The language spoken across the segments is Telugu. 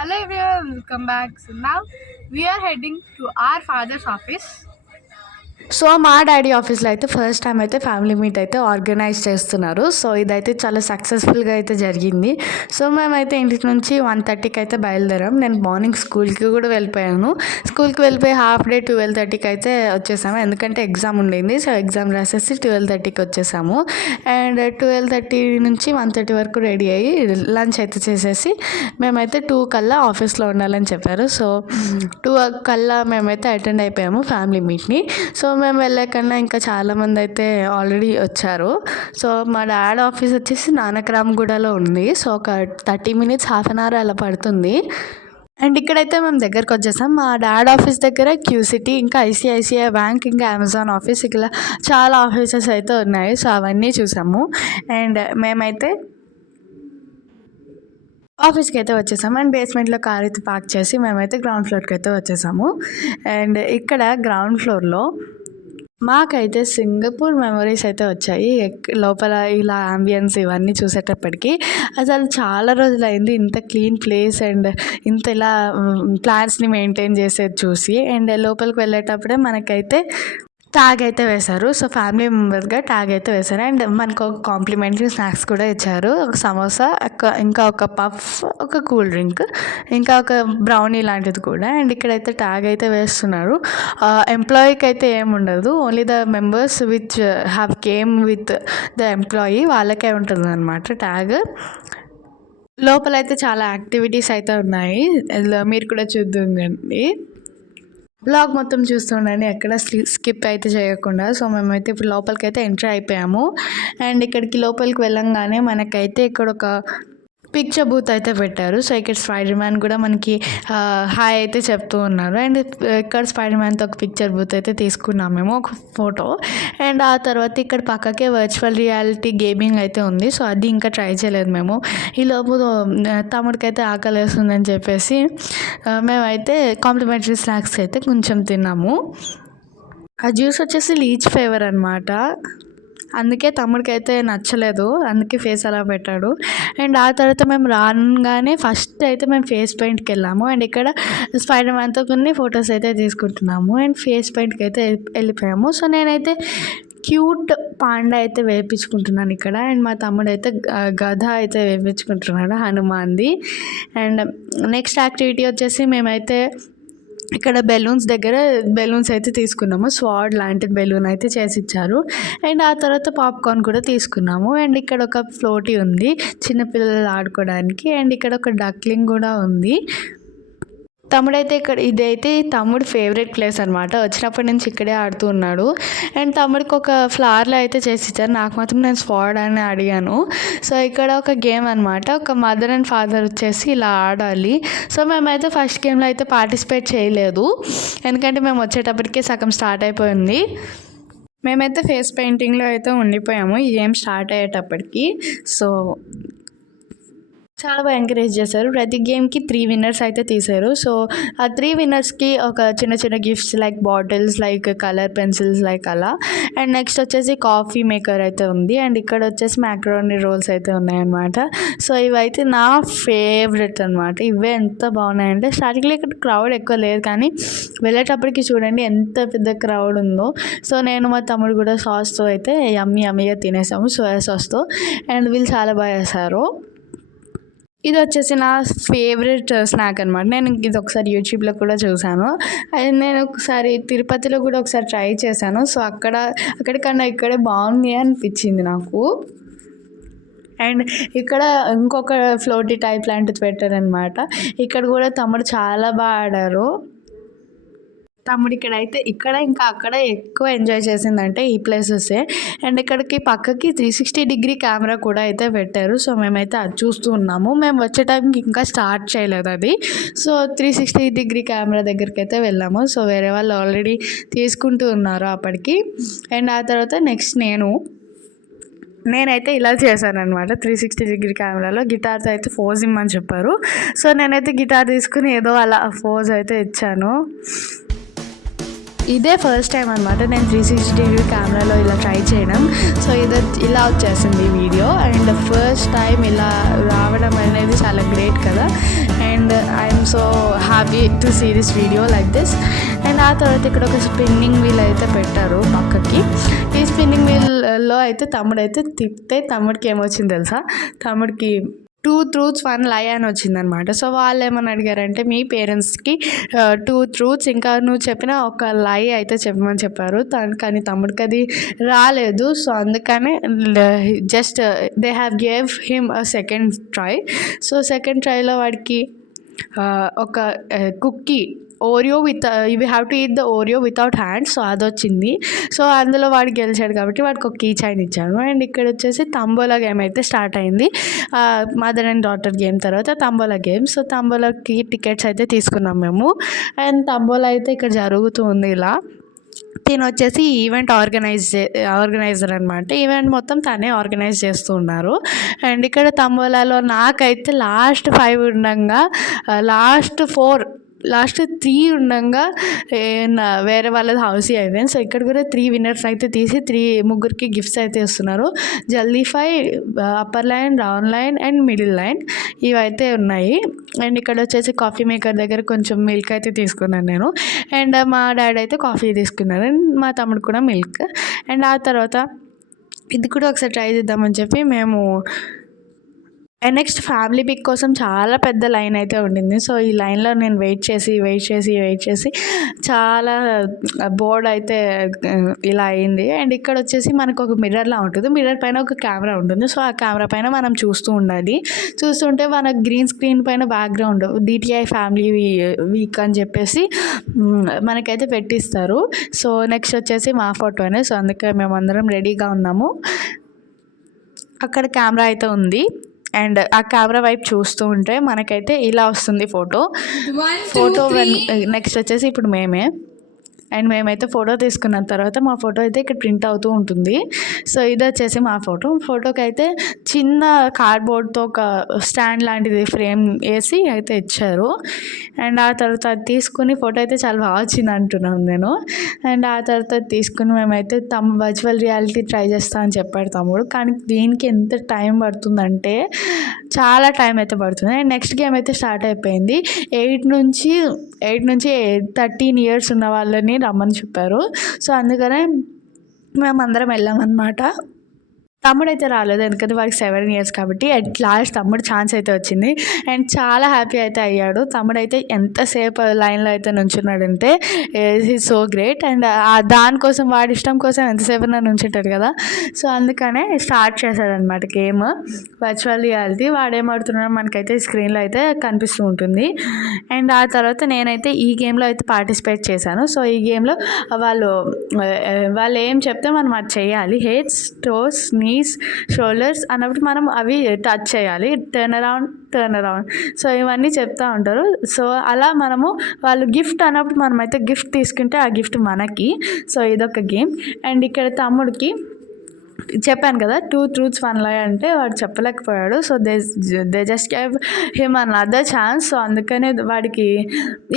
Hello everyone, welcome back. So now we are heading to our father's office. So మా డాడీ ఆఫీస్లో అయితే ఫస్ట్ టైం అయితే ఫ్యామిలీ మీట్ అయితే ఆర్గనైజ్ చేస్తున్నారు. సో ఇదైతే చాలా సక్సెస్ఫుల్గా అయితే జరిగింది. సో మేమైతే ఇంటి నుంచి 1:30కి అయితే బయలుదేరాం. నేను మార్నింగ్ స్కూల్కి కూడా వెళ్ళిపోయాను. స్కూల్కి వెళ్ళిపోయి హాఫ్ డే 12:30కి అయితే వచ్చేసాము. ఎందుకంటే ఎగ్జామ్ ఉండింది. సో ఎగ్జామ్ రాసేసి 12:30కి వచ్చేసాము. అండ్ 12:30 నుంచి 1:30 వరకు రెడీ అయ్యి లంచ్ అయితే చేసేసి మేమైతే 2 కల్లా ఆఫీస్లో ఉండాలని చెప్పారు. సో 2 కల్లా మేమైతే అటెండ్ అయిపోయాము ఫ్యామిలీ మీట్ని. సో మేము వెళ్ళాకన్నా ఇంకా చాలామంది అయితే ఆల్రెడీ వచ్చారు. సో మా డాడ్ ఆఫీస్ వచ్చేసి నానక్రామ్గూడలో ఉంది. సో ఒక 30 మినిట్స్ హాఫ్ అన్ అవర్ అలా పడుతుంది. అండ్ ఇక్కడైతే మేము దగ్గరకు వచ్చేసాం. మా డాడ్ ఆఫీస్ దగ్గర క్యూసిటీ, ఇంకా ఐసిఐసిఐ బ్యాంక్, ఇంకా అమెజాన్ ఆఫీస్, ఇలా చాలా ఆఫీసెస్ అయితే ఉన్నాయి. సో అవన్నీ చూసాము. అండ్ మేమైతే ఆఫీస్కి అయితే వచ్చేసాము. అండ్ బేస్మెంట్లో కార్ అయితే పార్క్ చేసి మేమైతే గ్రౌండ్ ఫ్లోర్కి అయితే వచ్చేసాము. అండ్ ఇక్కడ గ్రౌండ్ ఫ్లోర్లో మాకైతే సింగపూర్ మెమరీస్ అయితే వచ్చాయి. లోపల ఇలా అంబియన్స్ ఇవన్నీ చూసేటప్పటికి అసలు చాలా రోజులైంది ఇంత క్లీన్ ప్లేస్ అండ్ ఇంత ఇలా ప్లాంట్స్ని మెయింటైన్ చేసేది చూసి. అండ్ లోపలికి వెళ్ళేటప్పుడే మనకైతే ట్యాగ్ అయితే వేశారు. సో ఫ్యామిలీ మెంబర్స్గా ట్యాగ్ అయితే వేశారు. అండ్ మనకు ఒక కాంప్లిమెంటరీ స్నాక్స్ కూడా ఇచ్చారు. ఒక సమోసా, ఇంకా ఒక పఫ్, ఒక కూల్ డ్రింక్, ఇంకా ఒక బ్రౌనీ లాంటిది కూడా. అండ్ ఇక్కడైతే ట్యాగ్ అయితే వేస్తున్నారు. ఎంప్లాయీకి అయితే ఏముండదు, only the members which have came with the employee వాళ్ళకే ఉంటుంది అనమాట ట్యాగ్. లోపలైతే చాలా యాక్టివిటీస్ అయితే ఉన్నాయి, మీరు కూడా చూద్దాండి. బ్లాగ్ మొత్తం చూస్తుండండి, ఎక్కడ స్కిప్ అయితే చేయకుండా. సో మేమైతే ఇప్పుడు లోపలికి అయితే ఎంటర్ అయిపోయాము. అండ్ ఇక్కడికి లోపలికి వెళ్ళంగానే మనకైతే ఇక్కడ ఒక పిక్చర్ బూత్ అయితే పెట్టారు. సో ఇక్కడ స్పైడర్ మ్యాన్ కూడా మనకి హాయ్ అయితే చెప్తూ ఉన్నారు. అండ్ ఇక్కడ స్పైడర్ మ్యాన్తో ఒక పిక్చర్ బూత్ అయితే తీసుకున్నాం మేము, ఒక ఫోటో. అండ్ ఆ తర్వాత ఇక్కడ పక్కకే వర్చువల్ రియాలిటీ గేమింగ్ అయితే ఉంది. సో అది ఇంకా ట్రై చేయలేదు మేము. ఈ లోపు తమ్ముడికైతే ఆకలి వేస్తుందని చెప్పేసి మేమైతే కాంప్లిమెంటరీ స్నాక్స్ అయితే కొంచెం తిన్నాము. ఆ జ్యూస్ వచ్చేసి లీచ్ ఫ్లేవర్ అనమాట. అందుకే తమ్ముడికి అయితే నచ్చలేదు, అందుకే ఫేస్ అలా పెట్టాడు. అండ్ ఆ తర్వాత మేము రాగానే ఫస్ట్ అయితే మేము ఫేస్ పెయింట్కి వెళ్ళాము. అండ్ ఇక్కడ స్పైడర్ మ్యాన్తో కొన్ని ఫొటోస్ అయితే తీసుకుంటున్నాము. అండ్ ఫేస్ పెయింట్కి అయితే వెళ్ళిపోయాము. సో నేనైతే క్యూట్ పాండా అయితే వేయించుకుంటున్నాను ఇక్కడ. అండ్ మా తమ్ముడు అయితే గధ అయితే వేయించుకుంటున్నాడు, హనుమాన్ది. అండ్ నెక్స్ట్ యాక్టివిటీ వచ్చేసి మేమైతే ఇక్కడ బెలూన్స్ అయితే తీసుకున్నాము. స్వాడ్ లాంటి బెలూన్ అయితే చేసి ఇచ్చారు. అండ్ ఆ తర్వాత పాప్కార్న్ కూడా తీసుకున్నాము. అండ్ ఇక్కడ ఒక ఫ్లోటీ ఉంది చిన్నపిల్లలు ఆడుకోవడానికి. అండ్ ఇక్కడ ఒక డక్లింగ్ కూడా ఉంది. తమ్ముడైతే ఇదైతే తమ్ముడు ఫేవరెట్ ప్లేస్ అనమాట. వచ్చినప్పటి నుంచి ఇక్కడే ఆడుతూ ఉన్నాడు. అండ్ తమ్ముడికి ఒక ఫ్లవర్లో అయితే చేసి ఇచ్చారు. నాకు మాత్రం నేను స్క్వాడ్ అని అడిగాను. సో ఇక్కడ ఒక గేమ్ అనమాట, ఒక మదర్ అండ్ ఫాదర్ వచ్చేసి ఇలా ఆడాలి. సో మేమైతే ఫస్ట్ గేమ్లో అయితే పార్టిసిపేట్ చేయలేదు, ఎందుకంటే మేము వచ్చేటప్పటికే సగం స్టార్ట్ అయిపోయింది. మేమైతే ఫేస్ పెయింటింగ్లో అయితే ఉండిపోయాము ఈ గేమ్ స్టార్ట్ అయ్యేటప్పటికి. సో చాలా బాగా ఎంకరేజ్ చేశారు. ప్రతి గేమ్కి 3 విన్నర్స్ అయితే తీశారు. సో ఆ 3 విన్నర్స్కి ఒక చిన్న చిన్న gifts like bottles, like colour pencils, like అలా. అండ్ నెక్స్ట్ వచ్చేసి కాఫీ మేకర్ అయితే ఉంది. అండ్ ఇక్కడ వచ్చేసి మ్యాక్రోనీ రోల్స్ అయితే ఉన్నాయన్నమాట. సో ఇవైతే నా ఫేవరెట్ అనమాట. ఇవే ఎంత బాగున్నాయంటే స్టార్టింగ్లో ఇక్కడ క్రౌడ్ ఎక్కువ లేదు, కానీ వెళ్ళేటప్పటికి చూడండి ఎంత పెద్ద క్రౌడ్ ఉందో. సో నేను మా తమ్ముడు కూడా సాస్తో అయితే యమ్మీగా తినేసాము, సోయా సాస్తో. అండ్ వీళ్ళు చాలా బాగా చేశారు. ఇది వచ్చేసి నా ఫేవరెట్ స్నాక్ అనమాట. నేను ఇది ఒకసారి యూట్యూబ్లో కూడా చూసాను. అది నేను ఒకసారి తిరుపతిలో కూడా ఒకసారి ట్రై చేశాను. సో అక్కడికన్నా ఇక్కడే బాగుంది అనిపించింది నాకు. అండ్ ఇక్కడ ఇంకొక ఫ్లోటీ టైప్ లాంటిది పెట్టారనమాట. ఇక్కడ కూడా తమ్ముడు చాలా బాగా ఆడారు. తమ్ముడు ఇక్కడ ఇంకా అక్కడ ఎక్కువ ఎంజాయ్ చేసిందంటే ఈ ప్లేసెసే. అండ్ ఇక్కడికి పక్కకి 360 డిగ్రీ కెమెరా కూడా అయితే పెట్టారు. సో మేమైతే అది చూస్తూ ఉన్నాము. మేము వచ్చే టైంకి ఇంకా స్టార్ట్ చేయలేదు అది. సో 360 డిగ్రీ కెమెరా దగ్గరికి అయితే వెళ్ళాము. సో వేరే వాళ్ళు ఆల్రెడీ తీసుకుంటూ ఉన్నారు అప్పటికి. అండ్ ఆ తర్వాత నెక్స్ట్ నేనైతే ఇలా చేశాను అనమాట. 360 డిగ్రీ కెమెరాలో గిటార్తో అయితే ఫోజ్ ఇమ్మని చెప్పారు. సో నేనైతే గిటార్ తీసుకుని ఏదో అలా ఫోజ్ అయితే ఇచ్చాను. ఇదే ఫస్ట్ టైం అనమాట నేను 360 డిగ్రీ కెమెరాలో ఇలా ట్రై చేయడం. సో ఇలా వచ్చేసింది వీడియో. అండ్ ఫస్ట్ టైం ఇలా రావడం అనేది చాలా గ్రేట్ కదా. And so happy to see this video like this. And ఆ తర్వాత ఇక్కడ ఒక స్పిన్నింగ్ వీల్ అయితే పెట్టారు పక్కకి. ఈ స్పిన్నింగ్ వీల్లో అయితే తమ్ముడైతే తిప్పితే తమ్ముడికి ఏమొచ్చింది తెలుసా, తమ్ముడికి 2 truths 1 lie అని వచ్చిందనమాట. సో వాళ్ళు ఏమని అడిగారంటే మీ పేరెంట్స్కి 2 truths ఇంకా నువ్వు చెప్పిన ఒక లై అయితే చెప్పమని చెప్పారు. కానీ తమ్ముడికి అది రాలేదు. సో అందుకని just they have gave him a second try. So second ట్రైలో వాడికి ఒక cookie Oreo with you have to eat the Oreo without hands, so అది వచ్చింది. సో అందులో వాడు గెలిచాడు కాబట్టి వాడికి ఒక కీ చైన్ ఇచ్చాను. అండ్ ఇక్కడ వచ్చేసి తంబోలా గేమ్ అయితే స్టార్ట్ అయింది. మదర్ అండ్ డాటర్ గేమ్ తర్వాత తంబోలా గేమ్. సో తంబోలాకి టికెట్స్ అయితే తీసుకున్నాం మేము. అండ్ తంబోలా అయితే ఇక్కడ జరుగుతూ ఉంది ఇలా. తిను వచ్చేసి ఈవెంట్ ఆర్గనైజర్ అనమాట. ఈవెంట్ మొత్తం తనే ఆర్గనైజ్ చేస్తూ ఉన్నారు. అండ్ ఇక్కడ తంబోలాలో నాకైతే లాస్ట్ 5 ఉండగా లాస్ట్ 3 ఉండగా వేరే వాళ్ళది హౌసీ అయిపోయింది. సో ఇక్కడ కూడా 3 విన్నర్స్ అయితే తీసి ముగ్గురికి గిఫ్ట్స్ అయితే ఇస్తున్నారు. జల్దీఫై, upper line, down line and middle line ఇవైతే ఉన్నాయి. అండ్ ఇక్కడ వచ్చేసి కాఫీ మేకర్ దగ్గర కొంచెం మిల్క్ అయితే తీసుకున్నాను నేను. అండ్ మా డాడీ అయితే కాఫీ తీసుకున్నారు. అండ్ మా తమ్ముడు కూడా మిల్క్. అండ్ ఆ తర్వాత ఇది కూడా ఒకసారి ట్రై చేద్దామని చెప్పి మేము నెక్స్ట్ ఫ్యామిలీ పిక్ కోసం చాలా పెద్ద లైన్ అయితే ఉండింది. సో ఈ లైన్లో నేను వెయిట్ చేసి చాలా బోర్డ్ అయితే ఇలా అయింది. అండ్ ఇక్కడ వచ్చేసి మనకు ఒక మిర్రర్లా ఉంటుంది. మిర్రర్ పైన ఒక కెమెరా ఉంటుంది. సో ఆ కెమెరా పైన మనం చూస్తుంటే మనకు గ్రీన్ స్క్రీన్ పైన బ్యాక్గ్రౌండ్ DTI ఫ్యామిలీ వీక్ అని చెప్పేసి మనకైతే పెట్టిస్తారు. సో నెక్స్ట్ వచ్చేసి మా ఫోటోనే. సో అందుకే మేము అందరం రెడీగా ఉన్నాము. అక్కడ కెమెరా అయితే ఉంది. అండ్ ఆ కెమెరా వైపు చూస్తూ ఉంటే మనకైతే ఇలా వస్తుంది ఫోటో. నెక్స్ట్ వచ్చేసి ఇప్పుడు అండ్ మేమైతే ఫోటో తీసుకున్న తర్వాత మా ఫోటో అయితే ఇక్కడ ప్రింట్ అవుతూ ఉంటుంది. సో ఇది వచ్చేసి మా ఫోటోకి అయితే చిన్న కార్డ్బోర్డ్తో ఒక స్టాండ్ లాంటిది ఫ్రేమ్ వేసి అయితే ఇచ్చారు. అండ్ ఆ తర్వాత అది తీసుకుని ఫోటో అయితే చాలా బాగా వచ్చింది అంటున్నాను నేను. అండ్ ఆ తర్వాత తీసుకుని మేమైతే వర్చువల్ రియాలిటీ ట్రై చేస్తా అని చెప్పాడు తమ్ముడు. కానీ దీనికి ఎంత టైం పడుతుందంటే చాలా టైం అయితే పడుతుంది. అండ్ నెక్స్ట్ గేమ్ అయితే స్టార్ట్ అయిపోయింది. 8 నుంచి 13 years ఉన్న వాళ్ళని రమ్మని చెప్పారు. సో అందుకనే మేమందరం వెళ్ళామన్నమాట. తమ్ముడు అయితే రాలేదు, ఎందుకంటే వాడికి 7 years కాబట్టి. అట్ లాస్ట్ తమ్ముడు ఛాన్స్ అయితే వచ్చింది. అండ్ చాలా హ్యాపీ అయితే అయ్యాడు. తమ్ముడు అయితే ఎంతసేపు లైన్లో అయితే నుంచున్నాడంటే ఈజ్ సో గ్రేట్. అండ్ దానికోసం వాడి ఇష్టం కోసం ఎంతసేపు నుంచుంటాడు కదా. సో అందుకనే స్టార్ట్ చేశాడనమాట గేమ్ వర్చువల్ రియాలిటీ. వాడేమడుతున్నాడో మనకైతే స్క్రీన్లో అయితే కనిపిస్తూ ఉంటుంది. అండ్ ఆ తర్వాత నేనైతే ఈ గేమ్లో అయితే పార్టిసిపేట్ చేశాను. సో ఈ గేమ్లో వాళ్ళు ఏం చెప్తే మనం అది చేయాలి. హెడ్స్, టోస్, నీస్, షోల్డర్స్ అన్నప్పుడు మనం అవి టచ్ చేయాలి. టర్న్ అరౌండ్ సో ఇవన్నీ చెప్తూ ఉంటారు. సో అలా మనము వాళ్ళు గిఫ్ట్ అన్నప్పుడు మనమైతే గిఫ్ట్ తీసుకుంటే ఆ గిఫ్ట్ మనకి. సో ఇదొక గేమ్. అండ్ ఇక్కడ తమ్ముడికి చెప్పాను కదా 2 truths 1 lie అంటే వాడు చెప్పలేకపోయాడు. So they just gave him another chance. So అందుకనే వాడికి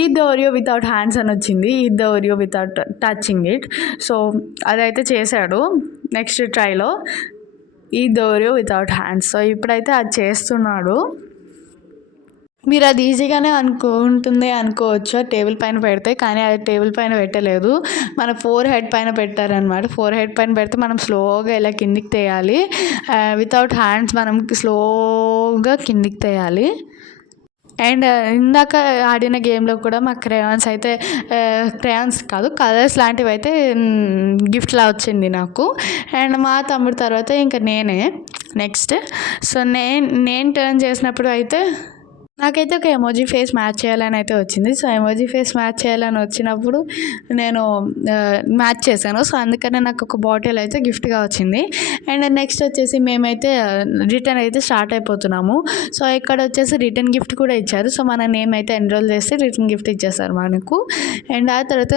eat the Oreo without hands అని వచ్చింది. Eat the Oreo without touching it. So అదైతే చేశాడు నెక్స్ట్ ట్రైలో, eat the Oreo without hands. So ఇప్పుడైతే అది చేస్తున్నాడు. మీరు అది ఈజీగానే అనుకోవచ్చు టేబుల్ పైన పెడితే, కానీ అది టేబుల్ పైన పెట్టలేదు, మన ఫోర్ హెడ్ పైన పెట్టారనమాట. హెడ్ పైన పెడితే మనం స్లోగా ఇలా కిందికి తేయాలి. వితౌట్ హ్యాండ్స్ మనం స్లోగా కిందికి తేయాలి. అండ్ ఇందాక ఆడిన గేమ్లో కూడా మా క్రేయాన్స్ కాదు కలర్స్ లాంటివి అయితే గిఫ్ట్లా వచ్చింది నాకు. అండ్ మా తమ్ముడు తర్వాత ఇంకా నేనే నెక్స్ట్. సో నేను టర్న్ చేసినప్పుడు అయితే నాకైతే ఒక ఎమోజీ ఫేస్ మ్యాచ్ చేయాలని అయితే వచ్చింది. సో ఎమోజీ ఫేస్ మ్యాచ్ చేయాలని వచ్చినప్పుడు నేను మ్యాచ్ చేశాను. సో అందుకనే నాకు ఒక బాటిల్ అయితే గిఫ్ట్గా వచ్చింది. అండ్ నెక్స్ట్ వచ్చేసి మేమైతే రిటర్న్ అయితే స్టార్ట్ అయిపోతున్నాము. సో ఇక్కడ వచ్చేసి రిటర్న్ గిఫ్ట్ కూడా ఇచ్చారు. సో మన నేమ్ అయితే ఎన్రోల్ చేస్తే రిటర్న్ గిఫ్ట్ ఇచ్చేస్తారు మనకు. అండ్ ఆ తర్వాత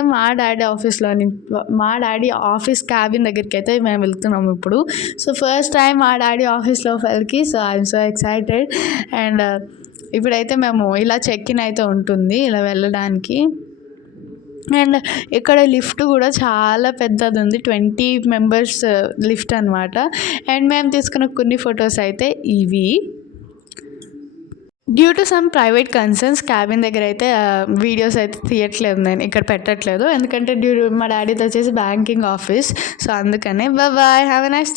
మా డాడీ ఆఫీస్ క్యాబిన్ దగ్గరికి అయితే మేము వెళ్తున్నాము ఇప్పుడు. సో ఫస్ట్ టైం మా డాడీ ఆఫీస్ లోపలికి. So I'm so excited. And ఇప్పుడైతే మేము ఇలా చెక్ ఇన్ అయితే ఉంటుంది ఇలా వెళ్ళడానికి. అండ్ ఇక్కడ లిఫ్ట్ కూడా చాలా పెద్దది ఉంది, 20 members లిఫ్ట్ అనమాట. అండ్ మేము తీసుకున్న కొన్ని ఫొటోస్ అయితే ఇవి. Due to some private concerns cabin దగ్గర అయితే వీడియోస్ అయితే తీయట్లేదు, నేను ఇక్కడ పెట్టట్లేదు ఎందుకంటే మా డాడీది వచ్చేసి బ్యాంకింగ్ ఆఫీస్. సో అందుకనే బాయ్, హ్యావ్ ఎ నైస్